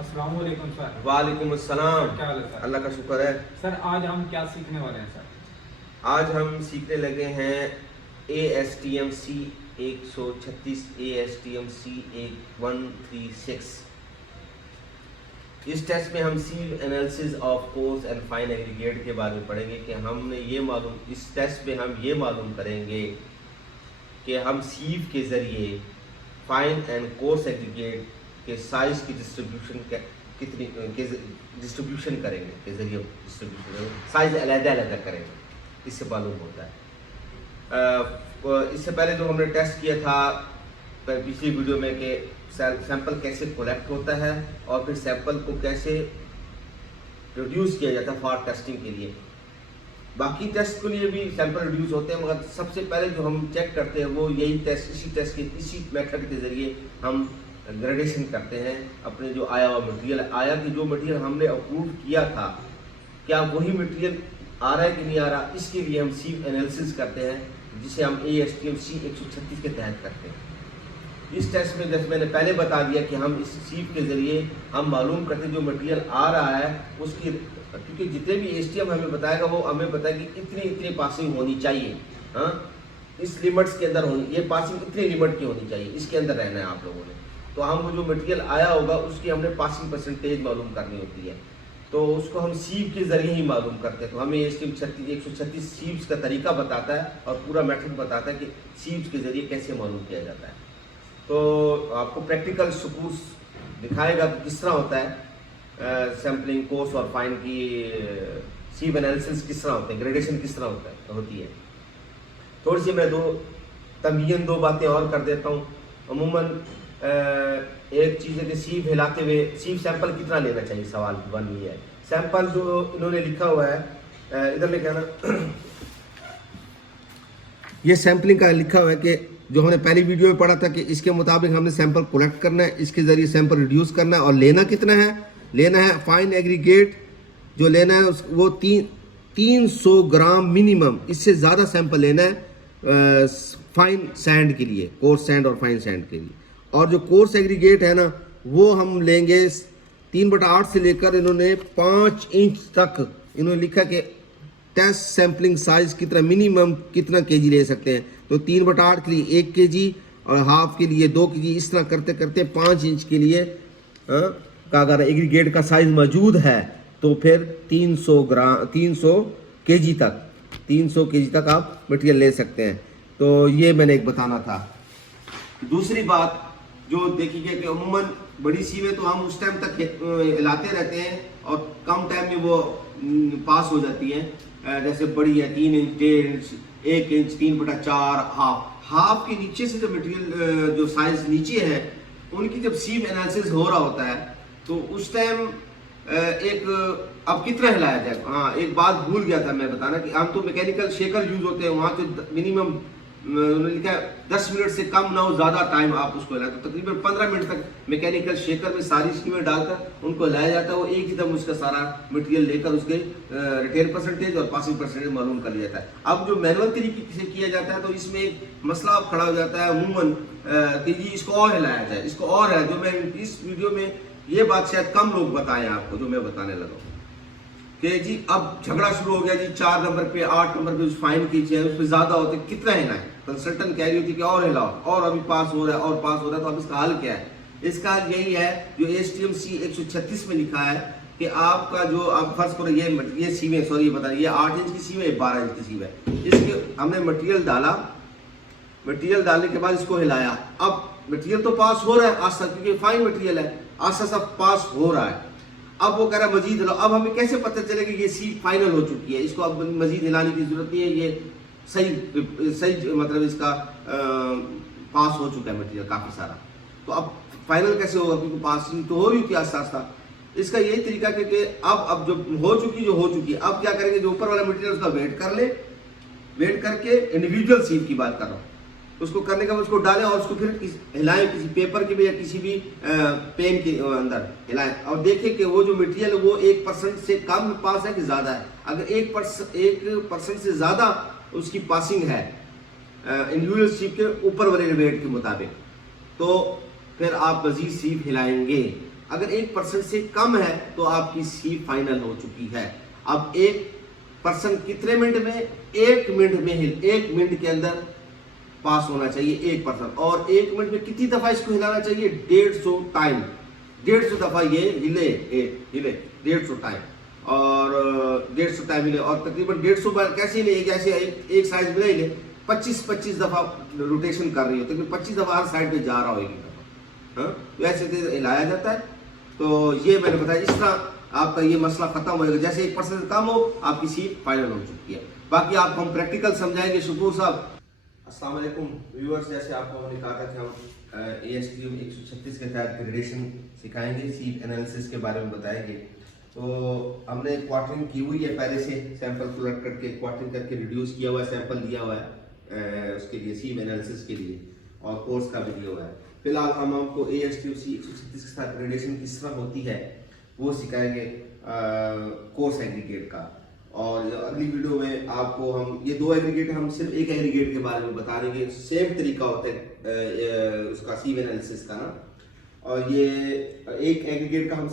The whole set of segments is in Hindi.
अस्सलाम वालेकुम सर। वालेकुम अस्सलाम। क्या हाल है सर? अल्लाह का शुक्र है। सर आज हम क्या सीखने वाले हैं सर? आज हम सीखने लगे हैं ASTM C136 ASTM C136। इस टेस्ट में हम sieve analysis of coarse and fine aggregate के बारे में पढ़ेंगे कि हमने ये मालूम, इस टेस्ट में हम ये मालूम करेंगे कि हम सीव के ज़रिए फाइन एंड कोर्स एग्रीगेट के साइज़ की डिस्ट्रीब्यूशन कितनी के डिस्ट्रीब्यूशन करेंगे, के ज़रिए डिस्ट्रीब्यूशन साइज़ अलग-अलग करेंगे, इससे मालूम होता है। इससे पहले जो हमने टेस्ट किया था पिछली वीडियो में कि सैंपल कैसे कलेक्ट होता है और फिर सैंपल को कैसे रिड्यूस किया जाता है फॉर टेस्टिंग के लिए। बाकी टेस्ट के लिए भी सैंपल रिड्यूस होते हैं, मगर सबसे पहले जो हम चेक करते हैं वो यही टेस्ट, इसी मेथड के ज़रिए हम ग्रेडेशन करते हैं अपने जो आया हुआ मटेरियल। आया कि जो मटेरियल हमने अप्रूव किया था क्या वही मटेरियल आ रहा है कि नहीं आ रहा, इसके लिए हम सीव एनालिसिस करते हैं, जिसे हम ASTM C136 के तहत करते हैं। इस टेस्ट में जैसे मैंने पहले बता दिया कि हम इस सीव के ज़रिए हम मालूम करते हैं जो मटेरियल आ रहा है उसकी, क्योंकि जितने भी ASTM हमें बताएगा वो हमें बताएगी इतनी पासिंग होनी चाहिए। हाँ, इस लिमिट्स के अंदर होनी, ये पासिंग इतनी लिमिट की होनी चाहिए, इसके अंदर रहना है आप लोगों ने। तो हम वो जो मटेरियल आया होगा उसकी हमने पासिंग परसेंटेज मालूम करनी होती है, तो उसको हम सीव के ज़रिए ही मालूम करते हैं। तो हमें ASTM 136 सीव्स का तरीका बताता है और पूरा मेथड बताता है कि सीव्स के ज़रिए कैसे मालूम किया जाता है। तो आपको प्रैक्टिकल सकूस दिखाएगा कि किस तरह होता है सैम्पलिंग, कोर्स और फाइन की सीव एनालिसिस किस तरह होते हैं, ग्रेडेशन किस तरह होती है। थोड़ी सी मैं दो बातें और कर देता हूँ। अमूमन एक चीज़ है कि सीव हिलाते हुए सीव सैंपल कितना लेना चाहिए, सवाल बन ये है। सैंपल जो इन्होंने लिखा हुआ है इधर लिखा ना ये सैंपलिंग का लिखा हुआ है कि जो हमने पहली वीडियो में पढ़ा था कि इसके मुताबिक हमने सैंपल कलेक्ट करना है, इसके ज़रिए सैंपल रिड्यूस करना है और लेना कितना है, लेना है फाइन एग्रीगेट जो लेना है वो 300 ग्राम मिनिमम, इससे ज़्यादा सैंपल लेना है फाइन सैंड के लिए, कोर्स सैंड और फाइन सैंड के लिए। और जो कोर्स एग्रीगेट है ना वो हम लेंगे 3/8 से लेकर इन्होंने 5 इंच तक इन्होंने लिखा कि टेस्ट सैम्पलिंग साइज कितना मिनिमम कितना केजी ले सकते हैं। तो 3/8 के लिए 1 केजी और हाफ के लिए 2 केजी, इस तरह करते करते 5 इंच के लिए का अगर एग्रीगेट का साइज मौजूद है तो फिर 300 केजी तक आप मटेरियल ले सकते हैं। तो ये मैंने एक बताना था। दूसरी बात जो देखिए कि अमूमन बड़ी सीवें तो हम उस टाइम तक हिलाते रहते हैं और कम टाइम में वो पास हो जाती हैं। जैसे बड़ी है 3 इंच, 1.5 इंच, 1 इंच, 3/4, हाफ के नीचे से जो मटेरियल जो साइज नीचे है उनकी जब सीव एनालिसिस हो रहा होता है तो उस टाइम अब कितना हिलाया जाए। हाँ, एक बात भूल गया था मैं बताना कि हम तो मैकेनिकल शेकर यूज होते हैं, वहाँ तो मिनिमम लिखा है 10 मिनट से कम ना हो, ज़्यादा टाइम आप उसको हिलाए तो तकरीबन 15 मिनट तक मैकेनिकल शेकर में सारी स्कीमें डालकर उनको हिलाया जाता है। वो एक ही दम उसका सारा मटेरियल लेकर उसके रिटेल परसेंटेज और पासिंग परसेंटेज मालूम कर लिया जाता है। अब जो मैनुअल तरीके से किया जाता है तो इसमें एक मसला अब खड़ा हो जाता है अमूमन कि जी इसको और हिलाया जाए, इसको और है। जो मैं इस वीडियो में ये बात शायद कम लोग बताएं आपको, जो मैं बताने लगा हूँ कि जी अब झगड़ा शुरू हो गया जी 4 नंबर पे 8 नंबर पे उस फाइन की चाहिए, उस पर ज़्यादा होते कितना हिलाएं। कंसल्टेंट कह रही होती कि और हिलाओ और अभी पास हो रहा है और पास हो रहा है। तो अब इसका हल क्या है? इसका हल यही है जो ASTM C136 में लिखा है कि आपका जो आप फर्स्ट करो ये सीवें, सॉरी ये बता रही है 8 इंच की सीव है, 12 इंच की सीव है। इसके हमने मटेरियल डाला, मटेरियल डालने के बाद इसको हिलाया। अब मटेरियल तो पास हो रहा है आस्ता, क्योंकि फाइन मटेरियल है, आस्ता पास हो रहा है। अब वो कह रहा है मजीद हिलाओ। अब हमें कैसे पता चलेगा कि ये सीव फाइनल हो चुकी है, इसको अब मजीद हिलाने की जरूरत नहीं है, ये सही मतलब इसका पास हो चुका है मटेरियल काफ़ी सारा। तो अब फाइनल कैसे होगा, क्योंकि पासिंग तो हो रही थी आस्ता आस्ता। इसका यही तरीका है कि अब जो हो चुकी, अब क्या करेंगे, जो ऊपर वाला मटेरियल उसका वेट कर ले, वेट करके इंडिविजुअल सीव की बात कर रहा हूँ, उसको करने के बाद उसको डालें और उसको फिर हिलाएं किसी पेपर के भी या किसी भी पेन के अंदर हिलाएं और देखें कि वो जो मटेरियल वो 1% से कम पास है कि ज़्यादा है। अगर 1% से ज़्यादा उसकी पासिंग है इंडिविजुअल सीव के ऊपर वाले वेट के मुताबिक, तो फिर आप मजीद सीव हिलाएंगे। अगर 1% से कम है तो आपकी सी फाइनल हो चुकी है। अब 1% कितने मिनट में? 1 मिनट में, 1 मिनट के अंदर पास होना चाहिए 1%। और 1 मिनट में कितनी दफा इसको हिलाना चाहिए? 150 टाइम, 150 दफा ये हिले 150 टाइम, और 150 टाइम हिले, और तकरीबन 150 बार कैसे हिले? जैसे एक साइड में हिले 25 दफा रोटेशन कर रही हो, तकरीबन 25 दफा हर साइड पे जा रहा हो एक दफा, हाँ, वैसे हिलाया जाता है। तो ये मैंने बताया, इस तरह आपका ये मसला खत्म होएगा। जैसे 1% कम हो, आपकी सीट फाइनल हो चुकी है। बाकी आपको हम प्रैक्टिकल समझाएंगे शकूर साहब। अस्सलाम वालेकुम व्यूअर्स, जैसे आपको हमने कहा था कि हम ASTM 136 के तहत ग्रेडेशन सिखाएंगे, सीप एनालिसिस के बारे में बताएंगे। तो हमने क्वार्टरिंग की हुई है, पहले से सैंपल कलेक्ट करके क्वार्टरिंग करके रिड्यूस किया हुआ है, सैंपल दिया हुआ है उसके लिए, सीप एनालिसिस के लिए, और कोर्स का भी दिया हुआ है। फिलहाल हम आपको ASTM 136 के साथ ग्रेडेशन किस तरह होती है वो सिखाएंगे कोर्स एग्रीगेट का। और अगली वीडियो में आपको हम ये 2 एग्रीगेट, हम सिर्फ एक एग्रीगेट के बारे में बता देंगे। सेम तरीका होता है उसका सीव एनालिसिस का ना, और ये एक एग्रीगेट का हम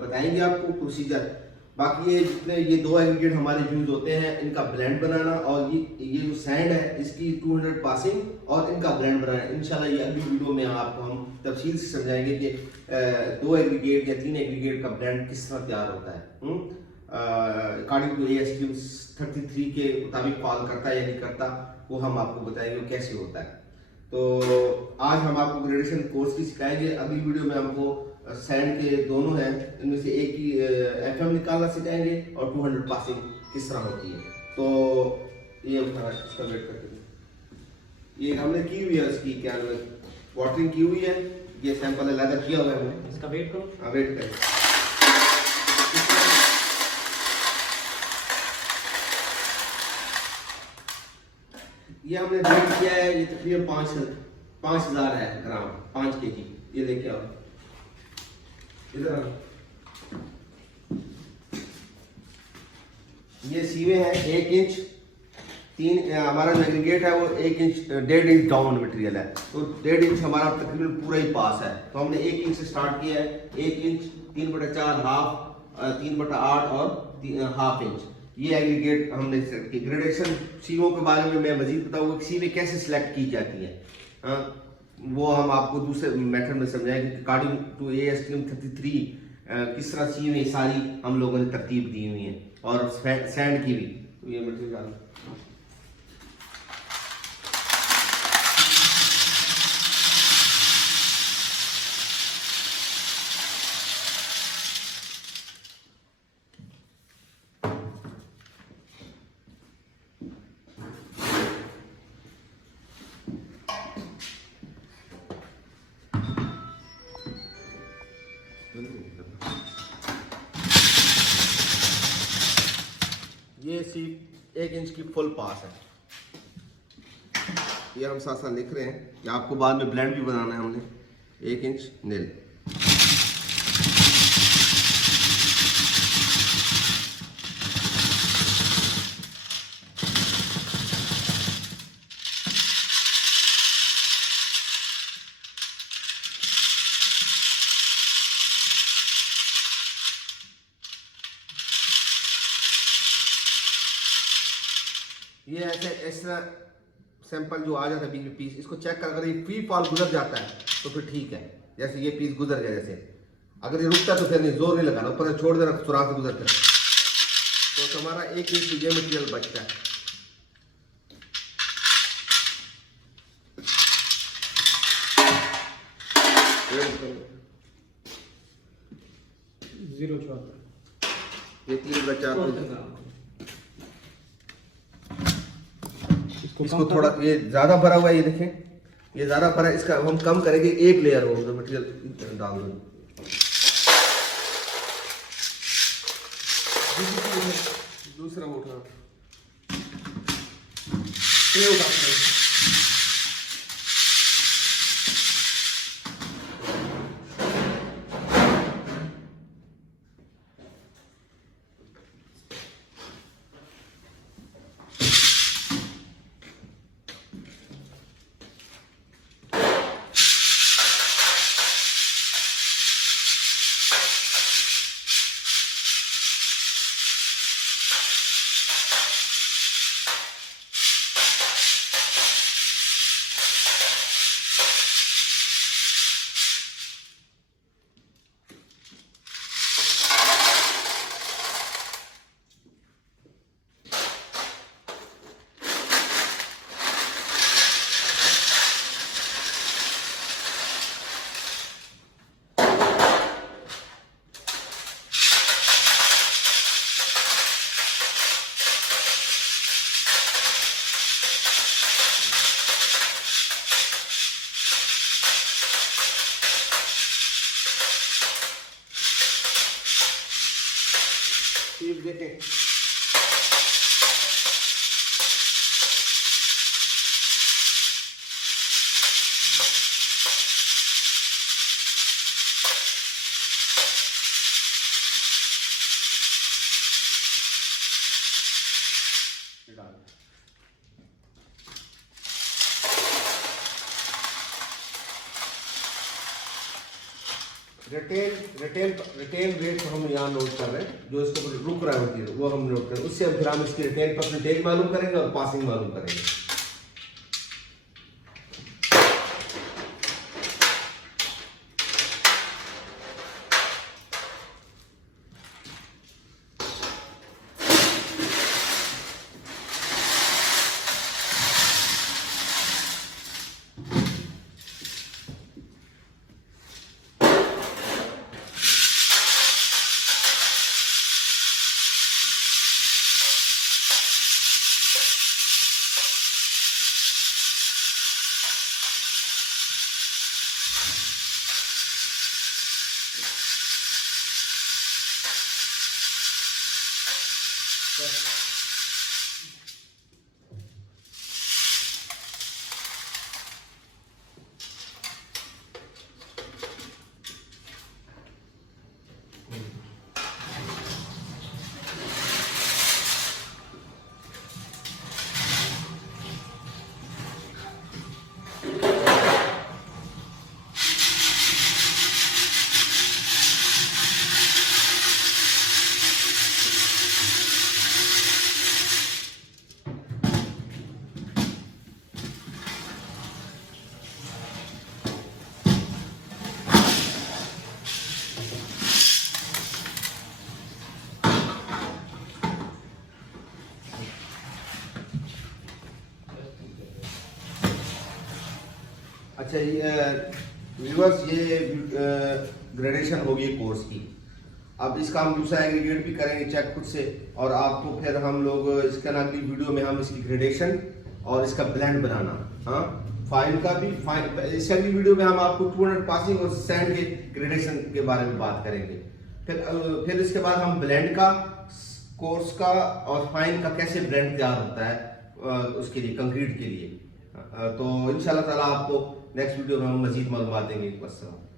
बताएंगे आपको प्रोसीजर। बाकी ये जितने ये 2 एग्रीगेट हमारे यूज होते हैं, इनका ब्लेंड बनाना, और ये जो सैंड है इसकी 200 पासिंग, और इनका ब्लेंड बनाना। इंशाल्लाह ये अगली वीडियो में आपको हम तफसील से समझाएंगे कि 2 एग्रीगेट या 3 एग्रीगेट का ब्लेंड किस तरह तैयार होता है, अकॉर्डिंग टू ASTM 33 के मुताबिक फॉल करता है या नहीं करता, वो हम आपको बताएंगे वो कैसे होता है। तो आज हम आपको ग्रेडेशन कोर्स की सिखाएंगे। अगली वीडियो में हमको सैंड के दोनों हैं, इनमें से एक ही FM निकालना सिखाएंगे, और 200 पासिंग किस तरह होती है। तो ये इसका वेट करके, ये हमने की हुई है, इसकी क्या वाटरिंग की हुई है, ये सैंपल अलग किया हुआ है हमने। इसका वेट करो। हाँ, वेट करें। ये हमने वेट किया है, ये तकरीबन 5000 है ग्राम, 5 kg। ये लेके आओ इधर आओ। ये सीवे हैं 1 इंच, 3 हमारा जो एग्रीगेट है वो 1 इंच 1.5 इंच डाउन मटेरियल है, तो 1.5 इंच हमारा तकरीबन पूरा ही पास है। तो हमने 1 इंच से स्टार्ट किया है, 1 इंच, 3/4 हाफ, 3/8 और हाफ इंच। ये एग्रीगेट हमने सेलेक्ट की। ग्रेडेशन सीवों के बारे में मैं मजीद बताऊंगा कि सीवें कैसे सिलेक्ट की जाती है, वो हम आपको दूसरे मेथड में समझाएंगे। अकॉर्डिंग टू ASTM 33 किस तरह सीवें सारी हम लोगों ने तरतीब दी हुई हैं, और सैंड की भी। तो ये मटेरियल डालो। ये सीट 1 इंच की फुल पास है, ये हम साथ साथ लिख रहे हैं कि आपको बाद में ब्लेंड भी बनाना है। हमने 1 इंच नील, ये ऐसे इस तरह सैंपल जो आ जाता है बीच में पीस, इसको चेक कर, अगर ये फ्री फॉल गुजर जाता है तो फिर ठीक है। जैसे ये पीस गुजर गया, जैसे अगर ये रुकता है तो फिर नहीं, जोर नहीं लगाना, ऊपर छोड़ देना, सुराख से गुजरता है, तो हमारा 1 इंच ये मटेरियल बचता है। ये 3/4 इसको थोड़ा, ये ज्यादा भरा हुआ है, ये देखें ये ज्यादा भरा है, इसका हम कम करेंगे, 1 लेयर हो मटेरियल डाल दो। दूसरा उठा देखें रिटेन रेट हम यहाँ नोट कर रहे हैं, जो इसको रुक रहा है वो हम नोट कर रहे हैं। उससे फिर हम इसकी रिटेन परसेंटेज मालूम करेंगे और पासिंग मालूम करेंगे। अच्छा व्यूअर्स, ये ग्रेडेशन होगी कोर्स की। अब इसका हम दूसरा एग्रीगेट भी करेंगे चेक खुद से, और आपको फिर हम लोग इसका अगली वीडियो में हम इसकी ग्रेडेशन और इसका ब्लेंड बनाना, हाँ फाइन का भी फाइन, इस अगली वीडियो में हम आपको 200 पासिंग और सैंड के ग्रेडेशन के बारे में बात करेंगे। फिर इसके बाद हम ब्लेंड का, कोर्स का और फाइन का कैसे ब्लेंड तैयार होता है उसके लिए, कंक्रीट के लिए। तो इंशाल्लाह ताला आपको नेक्स्ट वीडियो में हम मजीद मालूमात देंगे। अस्सलाम।